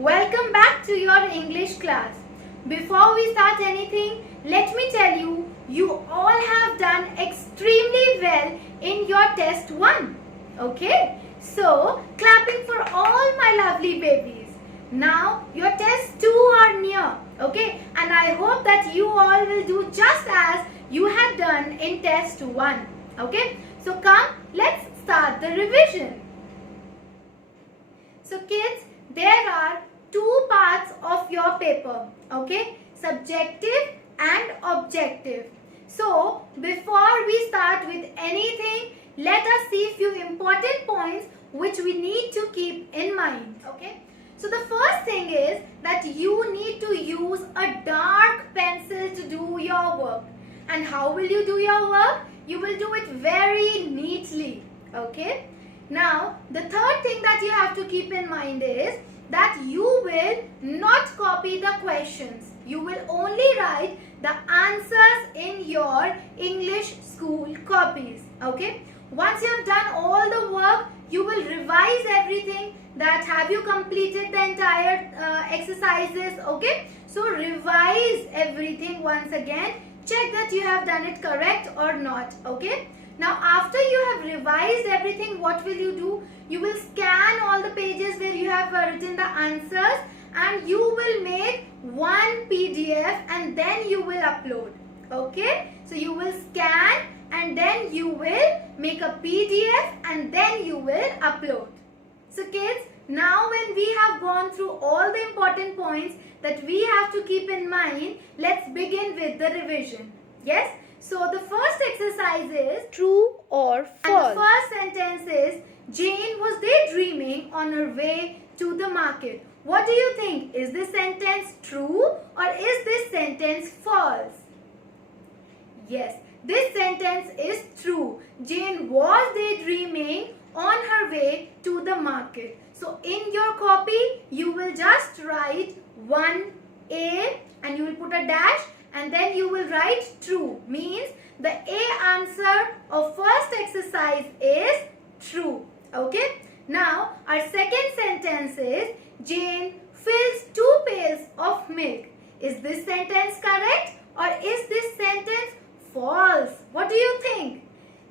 Welcome back to your English class. Before we start anything, let me tell you, you all have done extremely well in your test 1. Okay? So, clapping for all my lovely babies. Now, your test 2 are near. Okay? And I hope that you all will do just as you had done in test 1. Okay? So, come, let's start the revision. So, kids, there are 2 parts of your paper, okay, subjective and objective. So before we start with anything, let us see few important points which we need to keep in mind, okay. So the first thing is that you need to use a dark pencil to do your work. And how will you do your work? You will do it very neatly, okay. Now the third thing that you have to keep in mind is that you will not copy the questions. You will only write the answers in your English school copies. Okay? Once you have done all the work, you will revise everything. That have you completed the entire exercises? Okay? So revise everything once again. Check that you have done it correct or not. Okay? Now after you have revised everything, what will you do? You will scan all the pages where you have written the answers and you will make one PDF and then you will upload. Okay? So you will scan and then you will make a PDF and then you will upload. So kids, now when we have gone through all the important points that we have to keep in mind, let's begin with the revision. Yes? So the first exercise is true or false. And the first sentence is Jane was daydreaming on her way to the market. What do you think? Is this sentence true or is this sentence false? Yes, this sentence is true. Jane was daydreaming on her way to the market. So in your copy, you will just write 1A and you will put a dash and then you will write true. Means the A answer of first exercise is true. Okay. Now our second sentence is Jane fills 2 pails of milk. Is this sentence correct or is this sentence false? What do you think?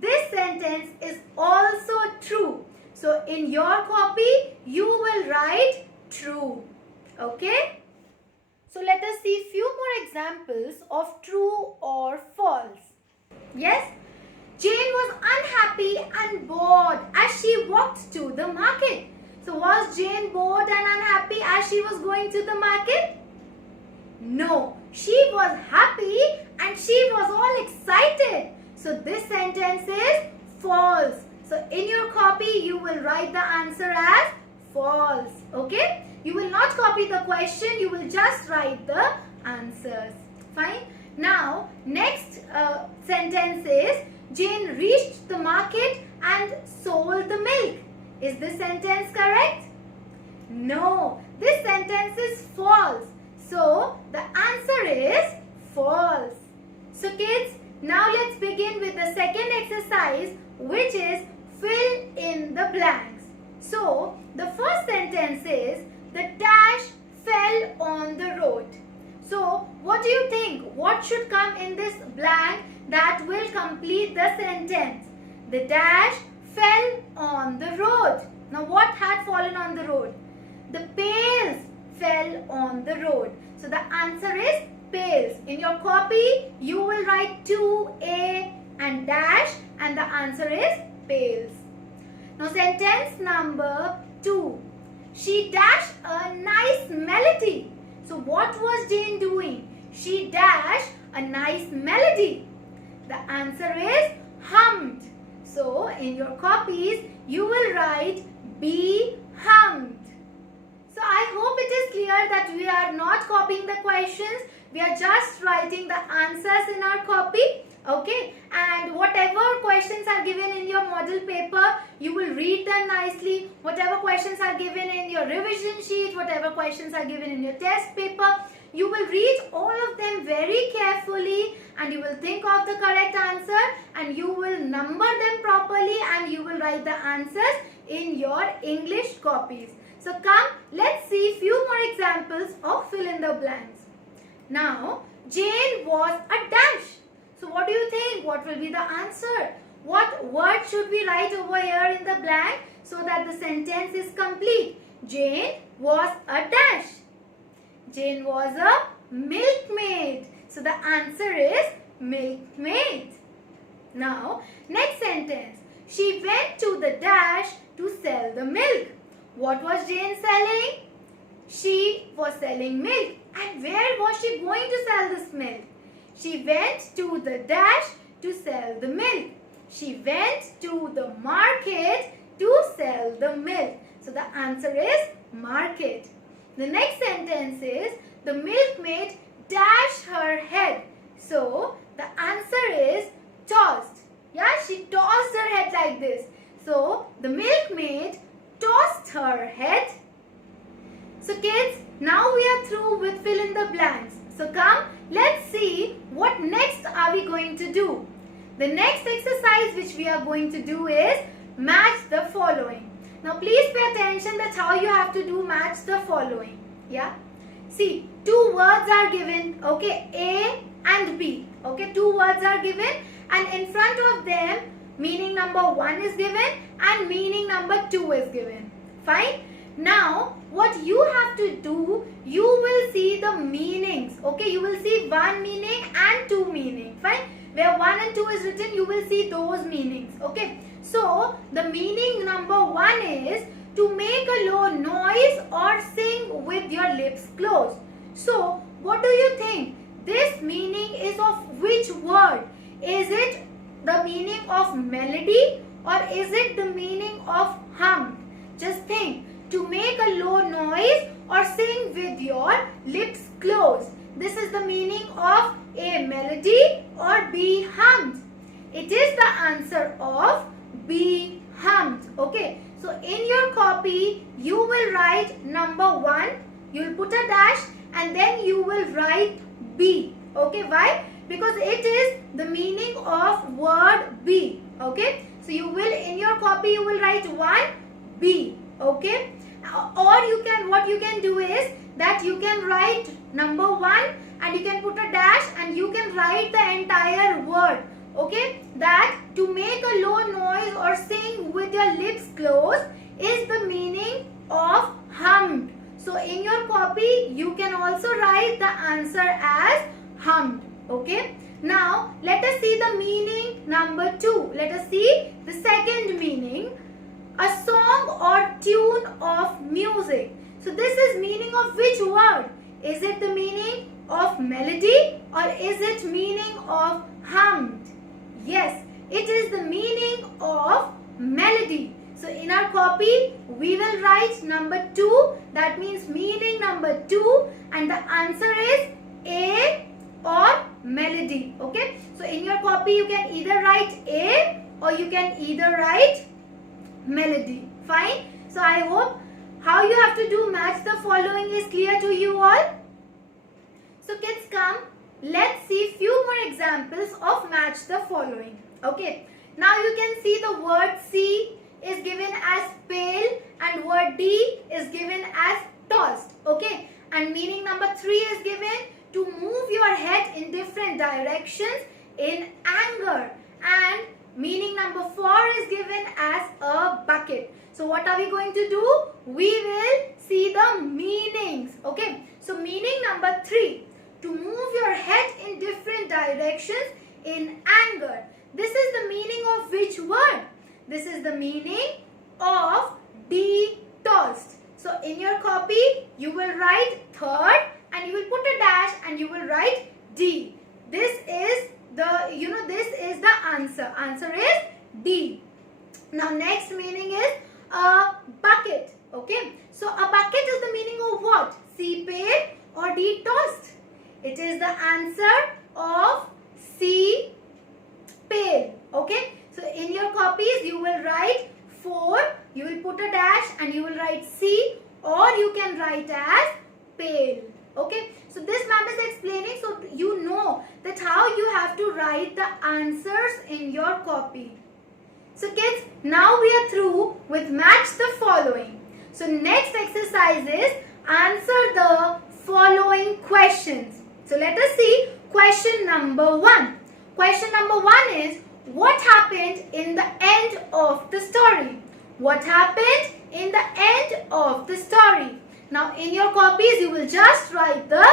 This sentence is also true. So in your copy you will write true. Okay. So let us see few more examples of true or false. Yes, Jane was unhappy and bored as she walked to the market. So was Jane bored and unhappy as she was going to the market? No, she was happy and she was all excited. So this sentence is false. So in your copy you will write the answer as false. Okay? You will not copy the question, you will just write the answers. Fine? Now, next sentence is Jane reached the market and sold the milk. Is this sentence correct? No, this sentence is false. So, the answer is false. So, kids, now let's begin with the second exercise, which is fill in the blanks. So, the first sentence is the dash fell on the road. So, what do you think? What should come in this blank that will complete the sentence? The dash fell on the road. Now, what had fallen on the road? The pails fell on the road. So, the answer is pails. In your copy, you will write 2A and dash and the answer is pails. Now, sentence number 2. She dashed a nice melody. So what was Jane doing? She dashed a nice melody. The answer is hummed. So in your copies, you will write be hummed. So I hope it is clear that we are not copying the questions. We are just writing the answers in our copy. Okay, and whatever questions are given in your model paper, you will read them nicely. Whatever questions are given in your revision sheet, whatever questions are given in your test paper, you will read all of them very carefully and you will think of the correct answer and you will number them properly and you will write the answers in your English copies. So come, let's see few more examples of fill in the blanks. Now, Jane was a dash. So what do you think? What will be the answer? What word should we write over here in the blank so that the sentence is complete? Jane was a dash. Jane was a milkmaid. So the answer is milkmaid. Now, next sentence. She went to the dash to sell the milk. What was Jane selling? She was selling milk. And where was she going to sell this milk? She went to the dash to sell the milk. She went to the market to sell the milk. So the answer is market. The next sentence is the milkmaid dashed her head. So the answer is tossed. Yeah, she tossed her head like this. So the milkmaid tossed her head. So kids, now we are through with fill in the blanks. So come, let's see what next are we going to do. The next exercise which we are going to do is match the following. Now please pay attention, that's how you have to do match the following. Yeah. See, two words are given, okay, A and B. Okay, two words are given and in front of them meaning number 1 is given and meaning number 2 is given. Fine. Now, what you have to do, you will see the meanings. Okay, you will see one meaning and two meaning. Fine. Where 1 and 2 is written, you will see those meanings. Okay. So, the meaning number 1 is to make a low noise or sing with your lips closed. So, what do you think? This meaning is of which word? Is it the meaning of melody or is it the meaning of hum? Just think. To make a low noise or sing with your lips closed. This is the meaning of A, melody, or B, hummed. It is the answer of B, hummed. Okay. So in your copy, you will write number 1. You will put a dash and then you will write B. Okay. Why? Because it is the meaning of word be. Okay. So you will, in your copy, you will write 1, B. Okay. Or you can, what you can do is that you can write number 1 and you can put a dash and you can write the entire word. Okay. That to make a low noise or sing with your lips closed is the meaning of hummed. So in your copy, you can also write the answer as hummed. Okay. Now, let us see the meaning number 2. Let us see the second meaning. A song or tune of music. So this is meaning of which word? Is it the meaning of melody or is it meaning of hummed? Yes, it is the meaning of melody. So in our copy, we will write number 2. That means meaning number 2 and the answer is A or melody. Okay. So in your copy, you can either write A or you can either write melody. Fine. So I hope how you have to do match the following is clear to you all. So kids, come, let's see few more examples of match the following. Okay. Now you can see the word C is given as pale and word D is given as tossed. Okay. And meaning number 3 is given to move your head in different directions in anger. And meaning number 4 is given as a bucket. So what are we going to do? We will see the meanings. Okay. So meaning number 3, to move your head in different directions in anger. This is the meaning of which word? This is the meaning of D, tossed. So in your copy, you will write third and you will put a dash and you will write D. This is the, this is the answer. Answer is D. Now next meaning is a bucket. Okay. So a bucket is the meaning of what? C, pale or D, tossed? It is the answer of C, pale. Okay. So in your copies, you will write 4, you will put a dash and you will write C or you can write as pale. Okay. So this ma'am is explaining so you know that how you have to write the answers in your copy. So kids, now we are through with match the following. So next exercise is answer the following questions. So let us see question number 1. Question number 1 is, what happened in the end of the story? What happened in the end of the story? Now in your copies you will just write the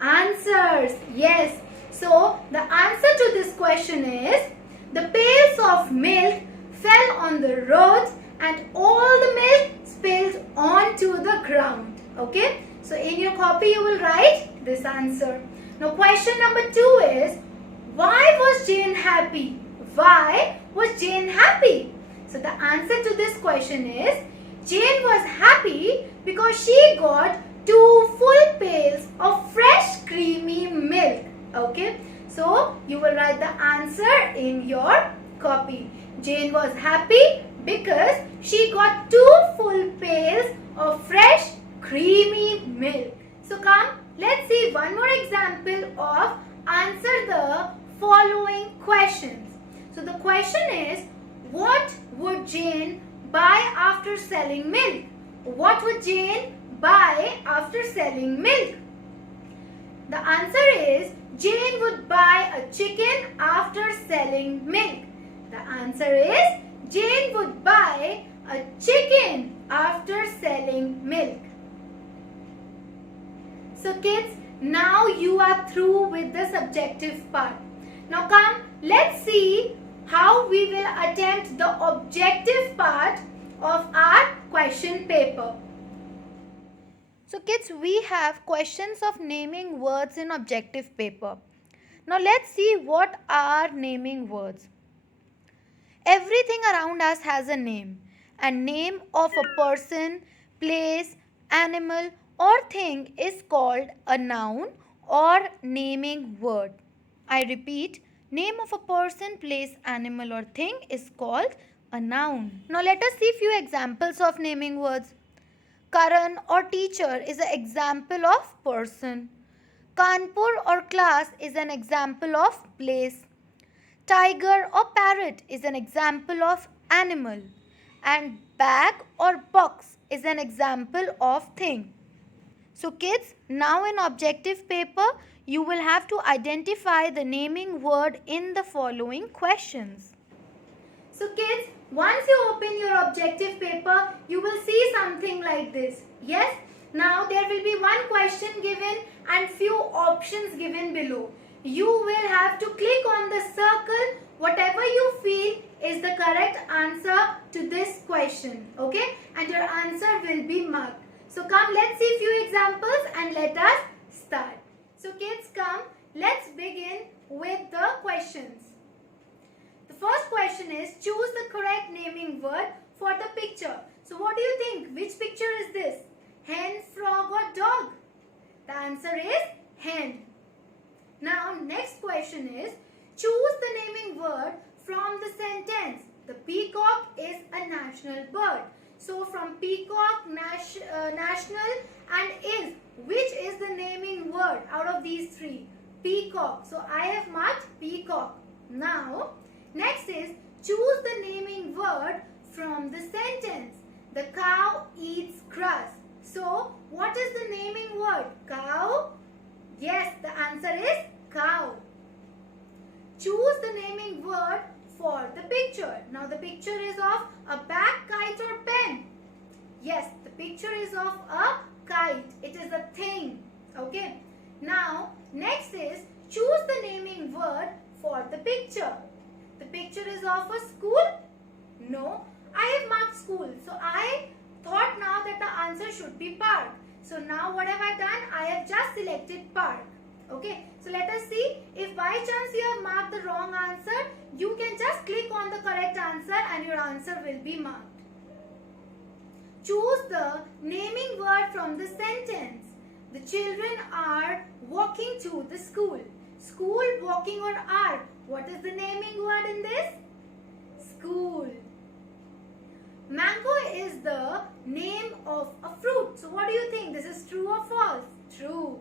answers. Yes. So the answer to this question is, the pails of milk fell on the road and all the milk spilled onto the ground. Okay. So in your copy you will write this answer. Now question number 2 is, why was Jane happy? Why was Jane happy? So the answer to this question is, Jane was happy because she got 2 full pails of fresh creamy milk. Okay, so you will write the answer in your copy. Jane was happy because she got 2 full pails of fresh creamy milk. So come, let's see one more example of answer the following questions. So the question is, what would Jane buy after selling milk? What would Jane buy after selling milk? The answer is, Jane would buy a chicken after selling milk. The answer is, Jane would buy a chicken after selling milk. So kids, now you are through with the subjective part. Now come, let's see how we will attempt the objective part of our question paper. So kids, we have questions of naming words in objective paper. Now let's see what are naming words. Everything around us has a name, and name of a person, place, animal or thing is called a noun or naming word. I repeat, name of a person, place, animal or thing is called a noun. Now let us see few examples of naming words. Karan or teacher is an example of person. Kanpur or class is an example of place. Tiger or parrot is an example of animal. And bag or box is an example of thing. So kids, now in objective paper, you will have to identify the naming word in the following questions. So kids, once you open your objective paper, you will see something like this. Yes? Now there will be one question given and few options given below. You will have to click on the circle, whatever you feel is the correct answer to this question. Okay? And your answer will be marked. So come, let's see few examples and let us start. So kids, come, let's begin with the questions. The first question is, choose the correct naming word for the picture. So what do you think? Which picture is this? Hen, frog or dog? The answer is hen. Now next question is, choose the naming word from the sentence. The peacock is a national bird. So from peacock, national and is, which is the naming word out of these three? Peacock. So I have marked peacock. Now next is, choose the naming word from the sentence. The cow eats grass. So what is the naming word? Cow? Yes, the answer is cow. Choose the naming word for the picture. Now the picture is of a bag, kite or pen. Yes, the picture is of a kite. It is a thing. Okay. Now next is, choose the naming word for the picture. The picture is of a school? No, I have marked school. So I thought now that the answer should be park. So now what have I done? I have just selected park. Okay, so let us see. If by chance you have marked the wrong answer, you can just click on the correct answer and your answer will be marked. Choose the naming word from the sentence. The children are walking to the school. School, walking or are. What is the naming word in this? School. Mango is the name of a fruit. So what do you think? This is true or false? True.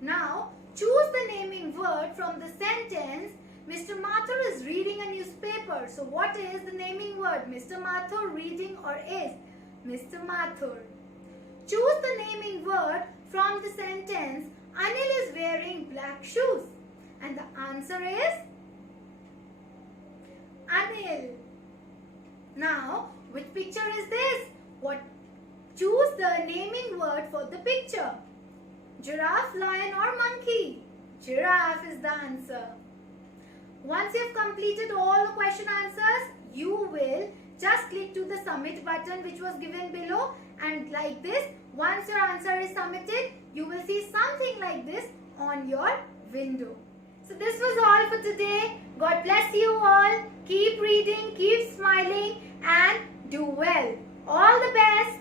Now choose the naming word from the sentence. Mr. Mathur is reading a newspaper. So what is the naming word? Mr. Mathur reading or is? Mr. Mathur. Choose the naming word from the sentence Anil is wearing black shoes. And the answer is Anil. Now, which picture is this? Choose the naming word for the picture. Giraffe, lion or monkey? Giraffe is the answer. Once you have completed all the question answers, you will just click to the submit button which was given below, and like this, once your answer is submitted, you will see something like this on your window. So this was all for today. God bless you all. Keep reading, keep smiling and do well. All the best.